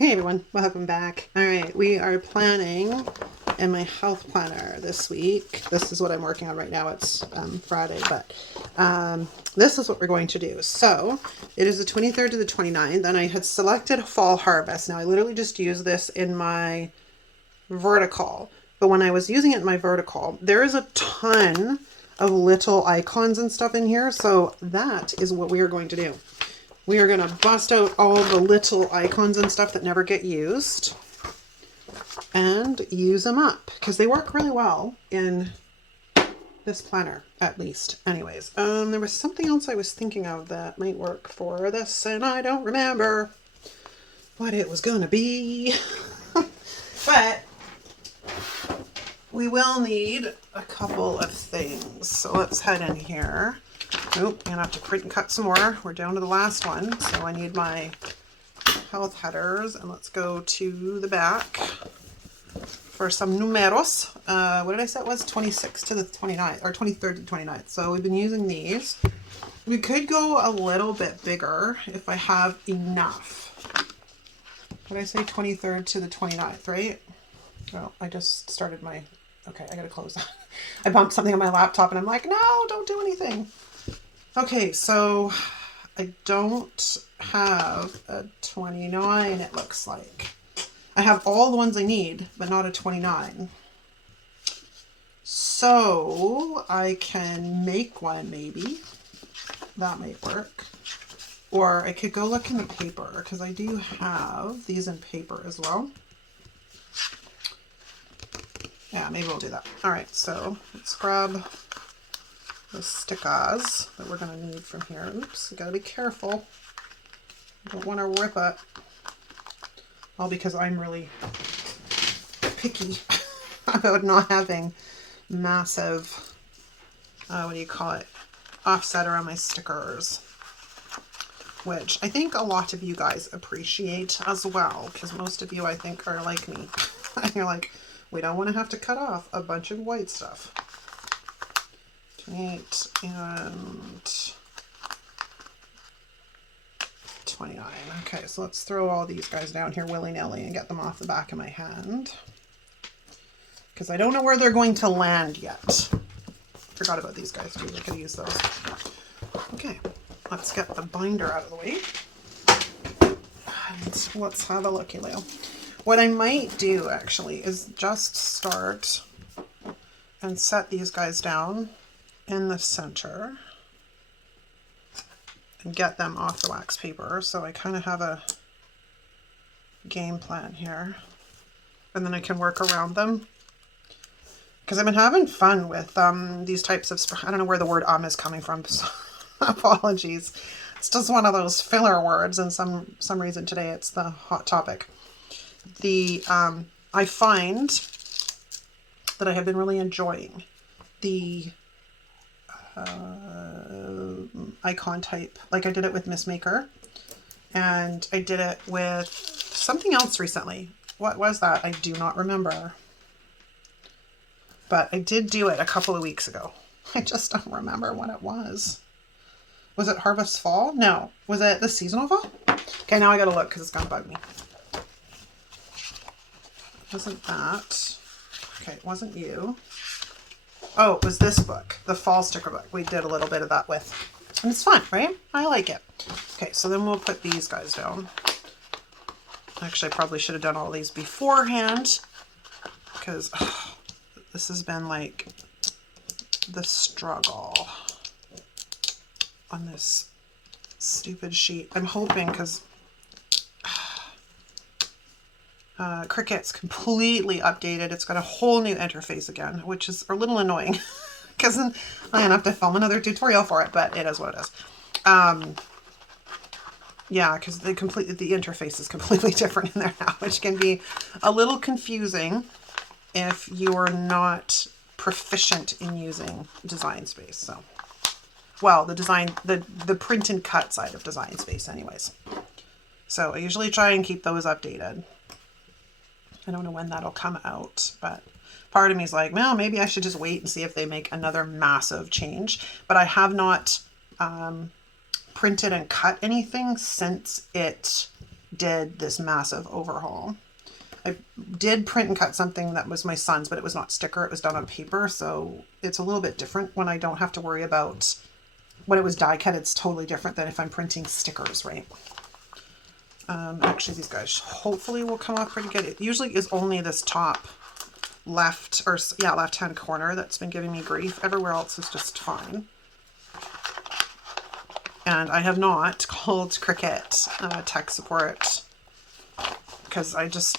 Hey everyone, welcome back. All right, we are planning in my health planner this week. This is what I'm working on right now. It's Friday, but this is what we're going to do. So it is the 23rd to the 29th, and I had selected fall harvest. Now I literally just use this in my vertical, but when I was using it in my vertical, there is a ton of little icons and stuff in here. So that is what we are going to do. We are going to bust out all the little icons and stuff that never get used and use them up because they work really well in this planner, at least. Anyways, there was something else I was thinking of that might work for this, and I don't remember what it was going to be. But we will need a couple of things. So let's head in here. Oop, I'm gonna have to print and cut some more. We're down to the last one. So I need my health headers, and let's go to the back for some numeros. What did I say it was? 26 to the 29th, or 23rd to the 29th. So we've been using these. We could go a little bit bigger if I have enough. What did I say? 23rd to the 29th, right? Oh, I just started my, okay, I gotta close that. I bumped something on my laptop and I'm like, no, don't do anything. Okay, so I don't have a 29, it looks like. I have all the ones I need, but not a 29. So I can make one maybe. That might work. Or I could go look in the paper because I do have these in paper as well. Yeah, maybe we'll do that. All right, so let's grab the stickers that we're going to need from here. Oops, you got to be careful. Don't want to rip it. All because I'm really picky about not having massive, what do you call it, offset around my stickers. Which I think a lot of you guys appreciate as well, because most of you I think are like me. And you're like, we don't want to have to cut off a bunch of white stuff. 28 and 29. Okay, so let's throw all these guys down here willy-nilly and get them off the back of my hand. Because I don't know where they're going to land yet. Forgot about these guys too, I could use those. Okay, let's get the binder out of the way. And let's have a looky, Leo. What I might do actually is just start and set these guys down in the center and get them off the wax paper. So I kind of have a game plan here, and then I can work around them because I've been having fun with these types of, I don't know where the word is coming from, so apologies. It's just one of those filler words, and some reason today it's the hot topic. I find that I have been really enjoying the icon type. Like I did it with Miss Maker, and I did it with something else recently. What was that? I do not remember. But I did do it a couple of weeks ago. I just don't remember what it was. Was it Harvest Fall? No. Was it the Seasonal Fall? Okay, now I gotta look because it's gonna bug me. Wasn't that? Okay, it wasn't you. Oh, it was this book, the fall sticker book. We did a little bit of that with. And it's fun, right? I like it. Okay, so then we'll put these guys down. Actually, I probably should have done all these beforehand because this has been like the struggle on this stupid sheet. I'm hoping because Cricut's completely updated. It's got a whole new interface again, which is a little annoying because then I have to film another tutorial for it, but it is what it is. Yeah, because the interface is completely different in there now, which can be a little confusing if you're not proficient in using Design Space. So, well, the print and cut side of Design Space anyways. So I usually try and keep those updated. I don't know when that'll come out, but part of me is like, well, maybe I should just wait and see if they make another massive change. But I have not printed and cut anything since it did this massive overhaul. I did print and cut something that was my son's, but it was not sticker. It was done on paper. So it's a little bit different when I don't have to worry about when it was die cut. It's totally different than if I'm printing stickers, right? Actually, these guys hopefully will come off pretty good. It usually is only this top left hand corner that's been giving me grief. Everywhere else is just fine. And I have not called Cricut tech support because I just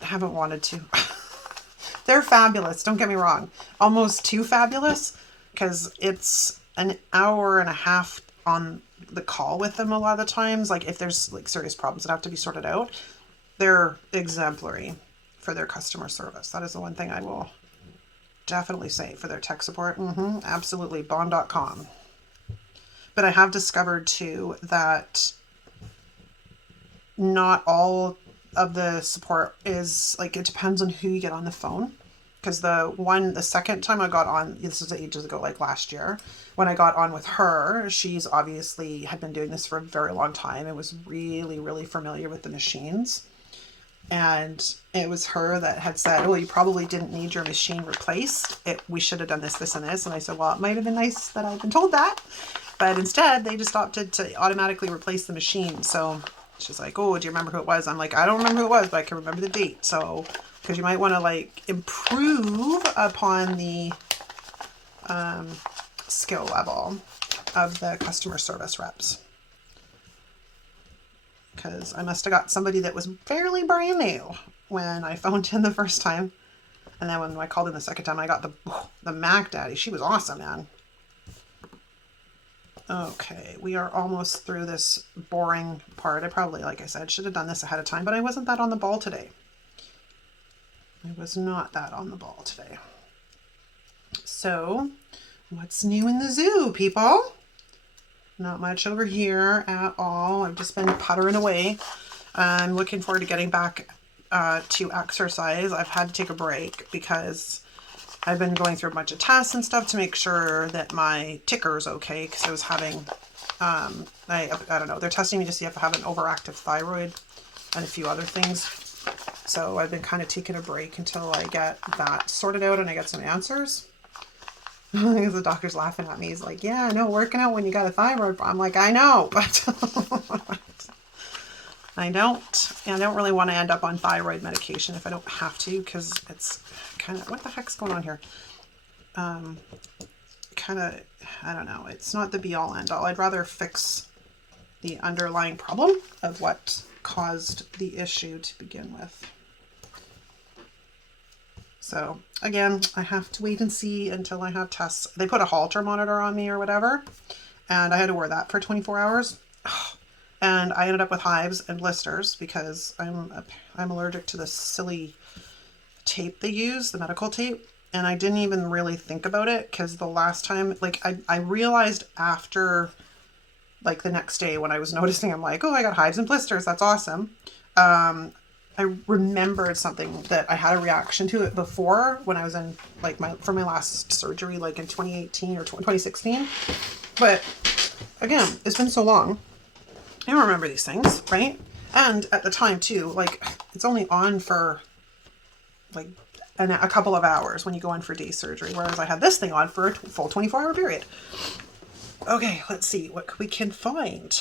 haven't wanted to. They're fabulous, don't get me wrong. Almost too fabulous, because it's an hour and a half on the call with them a lot of the times. Like if there's like serious problems that have to be sorted out, they're exemplary for their customer service. That is the one thing I will definitely say for their tech support. Absolutely, bond.com. But I have discovered too that not all of the support is like, it depends on who you get on the phone. Because the second time I got on, this was ages ago, like last year, when I got on with her, she's obviously had been doing this for a very long time and was really, really familiar with the machines. And it was her that had said, well, you probably didn't need your machine replaced. We should have done this, this, and this. And I said, well, it might have been nice that I'd been told that. But instead, they just opted to automatically replace the machine. So she's like, oh, do you remember who it was? I'm like, I don't remember who it was, but I can remember the date. So, because you might want to like improve upon the skill level of the customer service reps. Because I must have got somebody that was fairly brand new when I phoned in the first time. And then when I called in the second time, I got the Mac Daddy. She was awesome, man. Okay, we are almost through this boring part. I probably, like I said, should have done this ahead of time, but I wasn't that on the ball today. I was not that on the ball today. So, what's new in the zoo, people? Not much over here at all. I've just been puttering away. I'm looking forward to getting back to exercise. I've had to take a break because I've been going through a bunch of tests and stuff to make sure that my ticker's okay, because I was having, I don't know, they're testing me to see if I have an overactive thyroid and a few other things. So I've been kind of taking a break until I get that sorted out and I get some answers. The doctor's laughing at me. He's like, yeah, I know, working out when you got a thyroid. I'm like, I know, but I don't really want to end up on thyroid medication if I don't have to, because it's kind of, what the heck's going on here? Kind of, I don't know. It's not the be all end all. I'd rather fix the underlying problem of what caused the issue to begin with. So again, I have to wait and see until I have tests. They put a Holter monitor on me or whatever, and I had to wear that for 24 hours. And I ended up with hives and blisters because I'm allergic to the silly tape they use, the medical tape. And I didn't even really think about it because the last time, like I realized after, like the next day when I was noticing, I'm like, oh, I got hives and blisters. That's awesome. I remembered something that I had a reaction to it before when I was in like for my last surgery, like in 2018 or 2016. But again, it's been so long. I don't remember these things, right? And at the time too, like it's only on for like a couple of hours when you go in for day surgery, whereas I had this thing on for a full 24-hour period. Okay, let's see what we can find.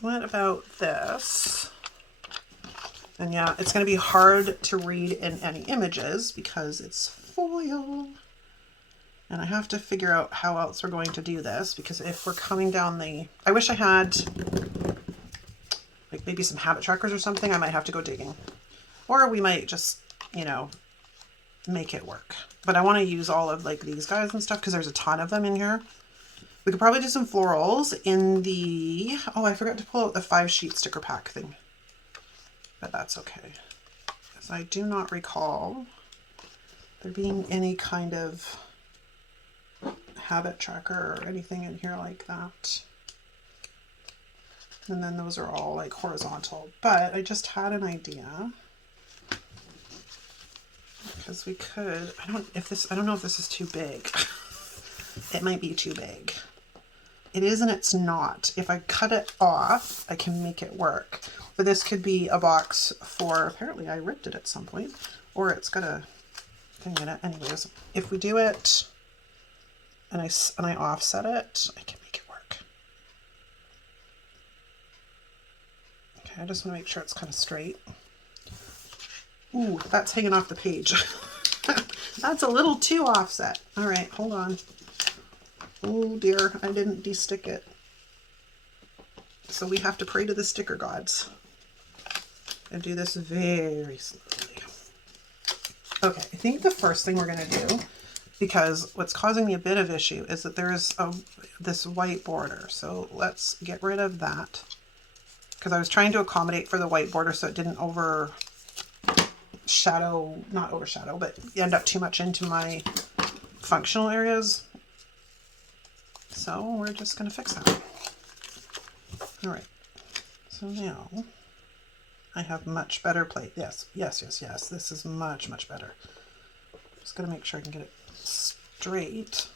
What about this? And yeah, it's going to be hard to read in any images because it's foil. And I have to figure out how else we're going to do this, because if we're coming down I wish I had like maybe some habit trackers or something. I might have to go digging. Or we might just, you know, make it work. But I want to use all of like these guys and stuff because there's a ton of them in here. We could probably do some florals in the, oh, I forgot to pull out the 5-sheet sticker pack thing. But that's okay. Because I do not recall there being any kind of habit tracker or anything in here like that. And then those are all like horizontal. But I just had an idea. Because we could, I don't know if this is too big. It might be too big. it is and it's not. If I cut it off, I can make it work. But this could be a box for, apparently I ripped it at some point, or it's got a thing in it. Anyways, if we do it and I offset it, I can make it work. Okay, I just want to make sure it's kind of straight. Ooh, that's hanging off the page. That's a little too offset. All right, hold on. Oh dear, I didn't de-stick it. So we have to pray to the sticker gods and do this very slowly. Okay, I think the first thing we're going to do, because what's causing me a bit of issue is that there is this white border. So let's get rid of that, because I was trying to accommodate for the white border so it didn't not overshadow, but end up too much into my functional areas. So we're just going to fix that. All right. So now I have much better plate. Yes, yes, yes, yes. This is much, much better. Just going to make sure I can get it straight.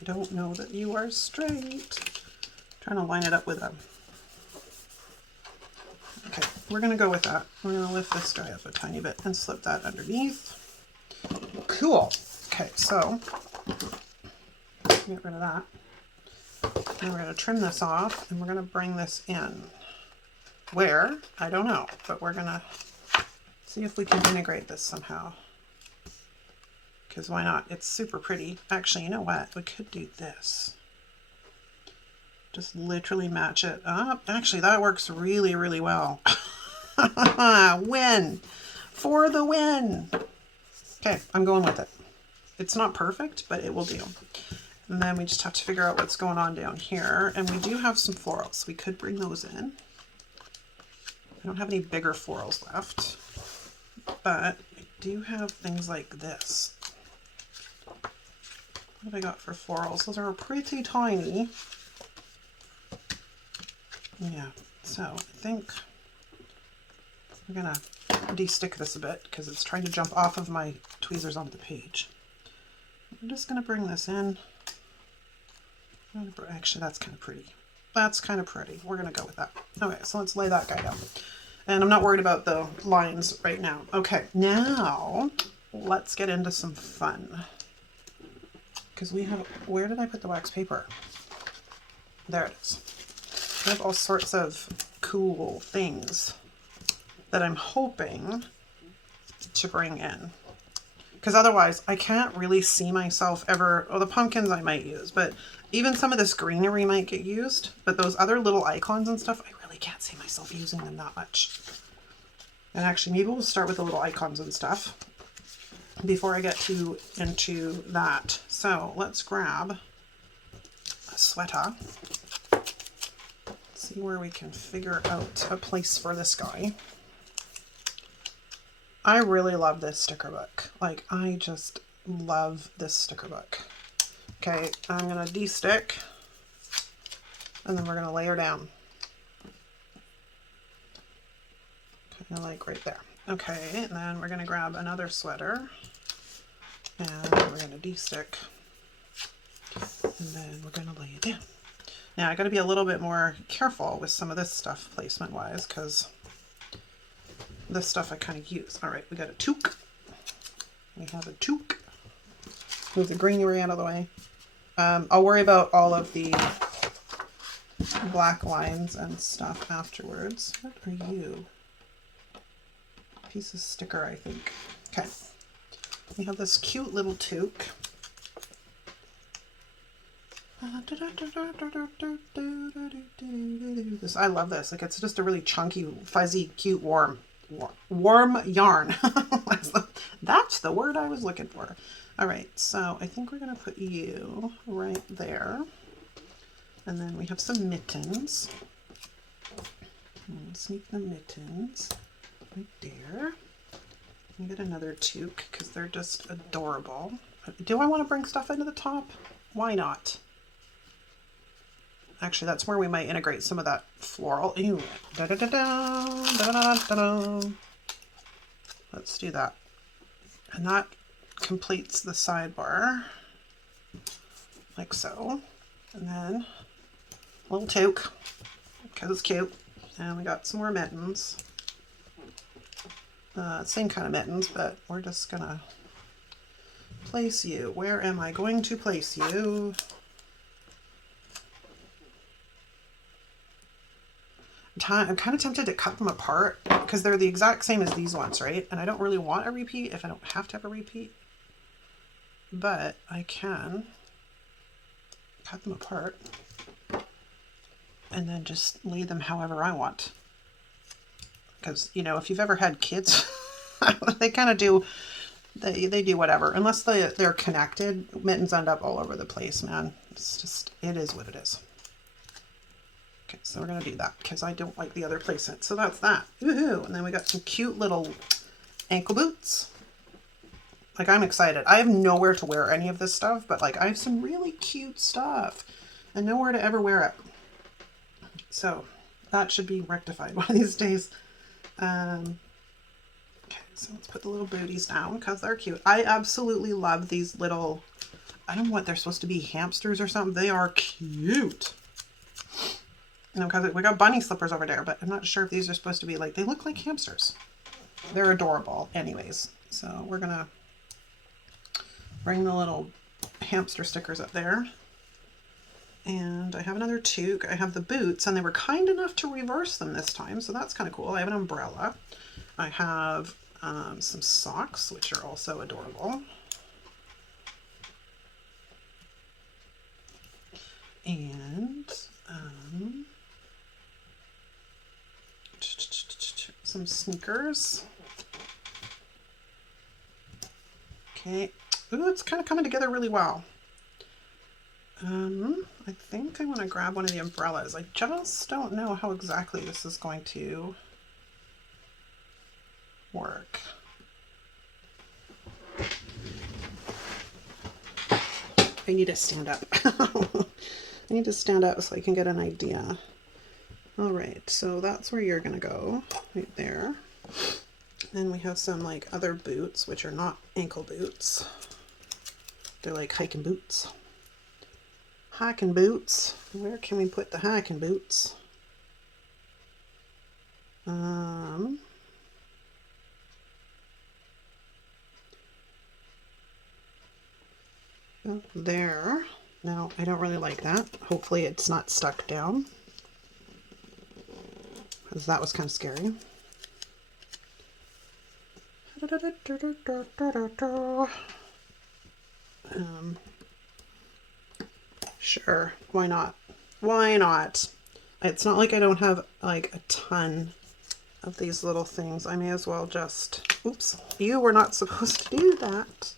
I don't know that you are straight. Trying to line it up with a... Okay, we're going to go with that. We're going to lift this guy up a tiny bit and slip that underneath. Cool. Okay, so get rid of that. And we're going to trim this off and we're going to bring this in. Where? I don't know, but we're going to see if we can integrate this somehow. Because why not? It's super pretty. Actually, you know what? We could do this. Just literally match it up. Actually, that works really, really well. Win! For the win! Okay, I'm going with it. It's not perfect, but it will do. And then we just have to figure out what's going on down here. And we do have some florals. We could bring those in. I don't have any bigger florals left, but I do have things like this. What have I got for florals? Those are pretty tiny. Yeah, so I think we're gonna de-stick this a bit because it's trying to jump off of my tweezers onto the page. I'm just gonna bring this in. Actually, that's kind of pretty. That's kind of pretty. We're gonna go with that. Okay, so let's lay that guy down. And I'm not worried about the lines right now. Okay, now let's get into some fun. Because we have, where did I put the wax paper? There it is. I have all sorts of cool things that I'm hoping to bring in. Because otherwise I can't really see myself ever, well, the pumpkins I might use, but even some of this greenery might get used, but those other little icons and stuff, I really can't see myself using them that much. And actually maybe we'll start with the little icons and stuff before I get into that. So let's grab a sweater. See where we can figure out a place for this guy. I really love this sticker book. Like, I just love this sticker book. Okay, I'm gonna de-stick and then we're gonna layer down. Kind of like right there. Okay, and then we're gonna grab another sweater and we're gonna de-stick and then we're gonna lay it down. Now I gotta be a little bit more careful with some of this stuff placement wise, because this stuff I kind of use. All right, we got a toque. We have a toque. Move the greenery out of the way. I'll worry about all of the black lines and stuff afterwards. What are you? Piece of sticker, I think. Okay. We have this cute little toque. This, I love this. Like, it's just a really chunky, fuzzy, cute, warm yarn. That's the word I was looking for. All right, so I think we're gonna put you right there, and then we have some mittens. Sneak the mittens right there. We get another toque because they're just adorable. Do I want to bring stuff into the top? Why not? Actually, that's where we might integrate some of that floral. Ew. Da, da, da, da, da, da, da, da. Let's do that. And that completes the sidebar, like so. And then little toque because it's cute. And we got some more mittens. Same kind of mittens, but we're just gonna place you. Where am I going to place you? I'm kind of tempted to cut them apart because they're the exact same as these ones, right? And I don't really want a repeat if I don't have to have a repeat. But I can cut them apart and then just lay them however I want. Because, you know, if you've ever had kids, they kind of do, they do whatever. Unless they're connected, mittens end up all over the place, man. It's just, it is what it is. Okay, so we're going to do that because I don't like the other placement. So that's that. Woohoo! And then we got some cute little ankle boots. Like, I'm excited. I have nowhere to wear any of this stuff, but like I have some really cute stuff and nowhere to ever wear it. So that should be rectified one of these days. Okay, so let's put the little booties down because they're cute. I absolutely love these little, I don't know what they're supposed to be, hamsters or something. They are cute. You know, because we got bunny slippers over there, but I'm not sure if these are supposed to be like, they look like hamsters. They're adorable anyways. So we're gonna bring the little hamster stickers up there. And I have another toque. I have the boots, and they were kind enough to reverse them this time, so that's kind of cool. I have an umbrella. I have some socks, which are also adorable. And some sneakers. Okay. Ooh, it's kind of coming together really well. I think I want to grab one of the umbrellas. I just don't know how exactly this is going to work. I need to stand up. I need to stand up so I can get an idea. All right, so that's where you're gonna go, right there. Then we have some like other boots, which are not ankle boots. They're like hiking boots. Hiking boots. Where can we put the hiking boots? There. No, I don't really like that. Hopefully it's not stuck down, because that was kind of scary. Sure, why not? Why not? It's not like I don't have like a ton of these little things. I may as well just, oops, you were not supposed to do that.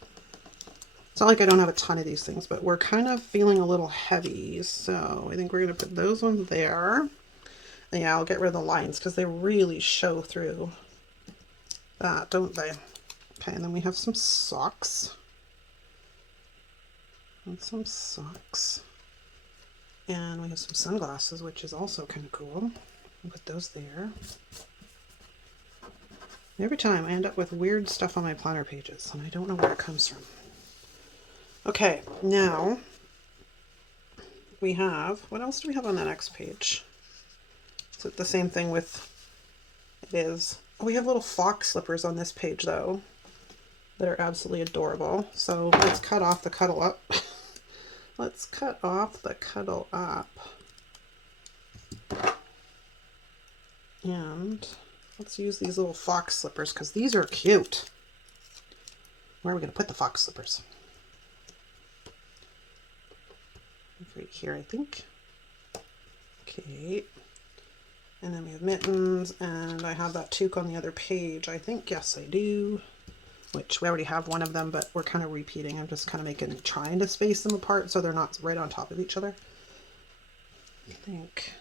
It's not like I don't have a ton of these things, but we're kind of feeling a little heavy. So I think we're going to put those ones there. And yeah, I'll get rid of the lines because they really show through that, don't they? Okay, and then we have some socks. And some socks. And we have some sunglasses, which is also kind of cool. I'll put those there. Every time I end up with weird stuff on my planner pages, and I don't know where it comes from. Okay, now we have, what else do we have on the next page? Is it the same thing with, it is. Oh, we have little fox slippers on this page though, that are absolutely adorable. So let's cut off the cuddle up. Let's cut off the cuddle up. And let's use these little fox slippers because these are cute. Where are we going to put the fox slippers? Right here, I think. Okay. And then we have mittens, and I have that toque on the other page, I think. Yes, I do. Which we already have one of them, but we're kind of repeating. I'm just kind of trying to space them apart so they're not right on top of each other. I think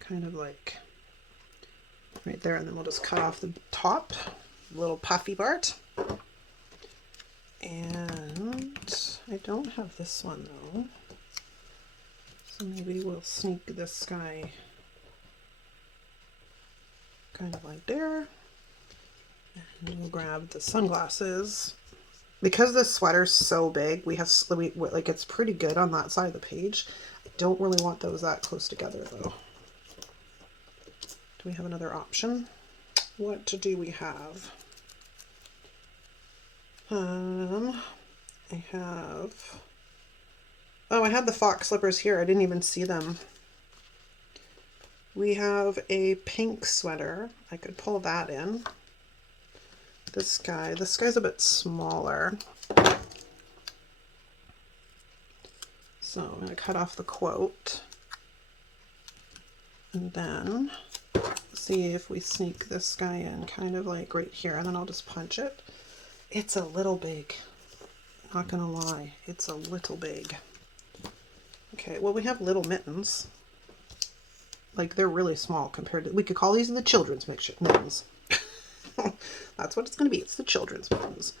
kind of like right there, and then we'll just cut off the top, little puffy part. And I don't have this one though. So maybe we'll sneak this guy kind of like there. And we'll grab the sunglasses. Because this sweater's so big, like it's pretty good on that side of the page. I don't really want those that close together though. Do we have another option? What do we have? I have, oh, I had the fox slippers here. I didn't even see them. We have a pink sweater. I could pull that in. This guy's a bit smaller. So I'm going to cut off the quote and then see if we sneak this guy in kind of like right here, and then I'll just punch it. It's a little big. Not gonna lie, it's a little big. Okay, well, we have little mittens. Like, they're really small compared to, we could call these the children's mittens. That's what it's gonna be. It's the children's mittens.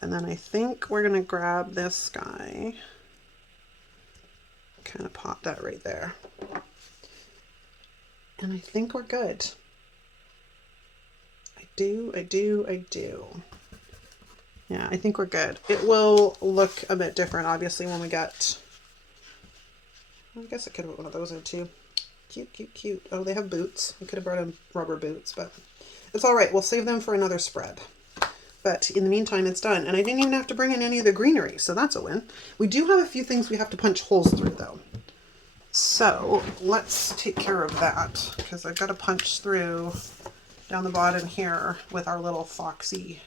And then I think we're gonna grab this guy. Kind of pop that right there. And I think we're good. I do. Yeah, I think we're good. It will look a bit different, obviously, when we get... I guess I could have put one of those in, too. Cute, cute, cute. Oh, they have boots. I could have brought in rubber boots, but it's all right. We'll save them for another spread. But in the meantime, it's done. And I didn't even have to bring in any of the greenery, so that's a win. We do have a few things we have to punch holes through, though. So let's take care of that, because I've got to punch through down the bottom here with our little foxy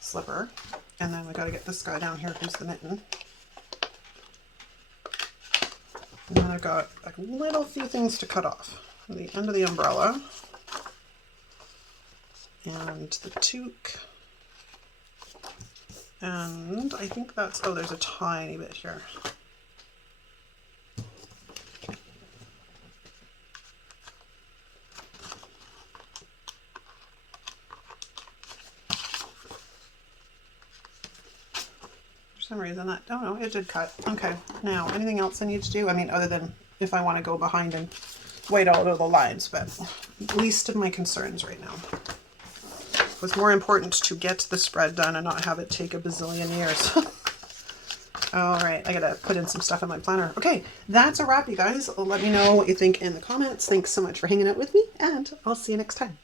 slipper, and then we got to get this guy down here who's the mitten. And then I've got a little few things to cut off. The end of the umbrella and the toque, and I think that's, oh, there's a tiny bit here. For some reason that, oh no, it did cut. Okay, now anything else I need to do? I mean, other than if I want to go behind and white all over the lines, but least of my concerns right now. It was more important to get the spread done and not have it take a bazillion years. All right, I gotta put in some stuff in my planner. Okay, that's a wrap, you guys. Let me know what you think in the comments. Thanks so much for hanging out with me, and I'll see you next time.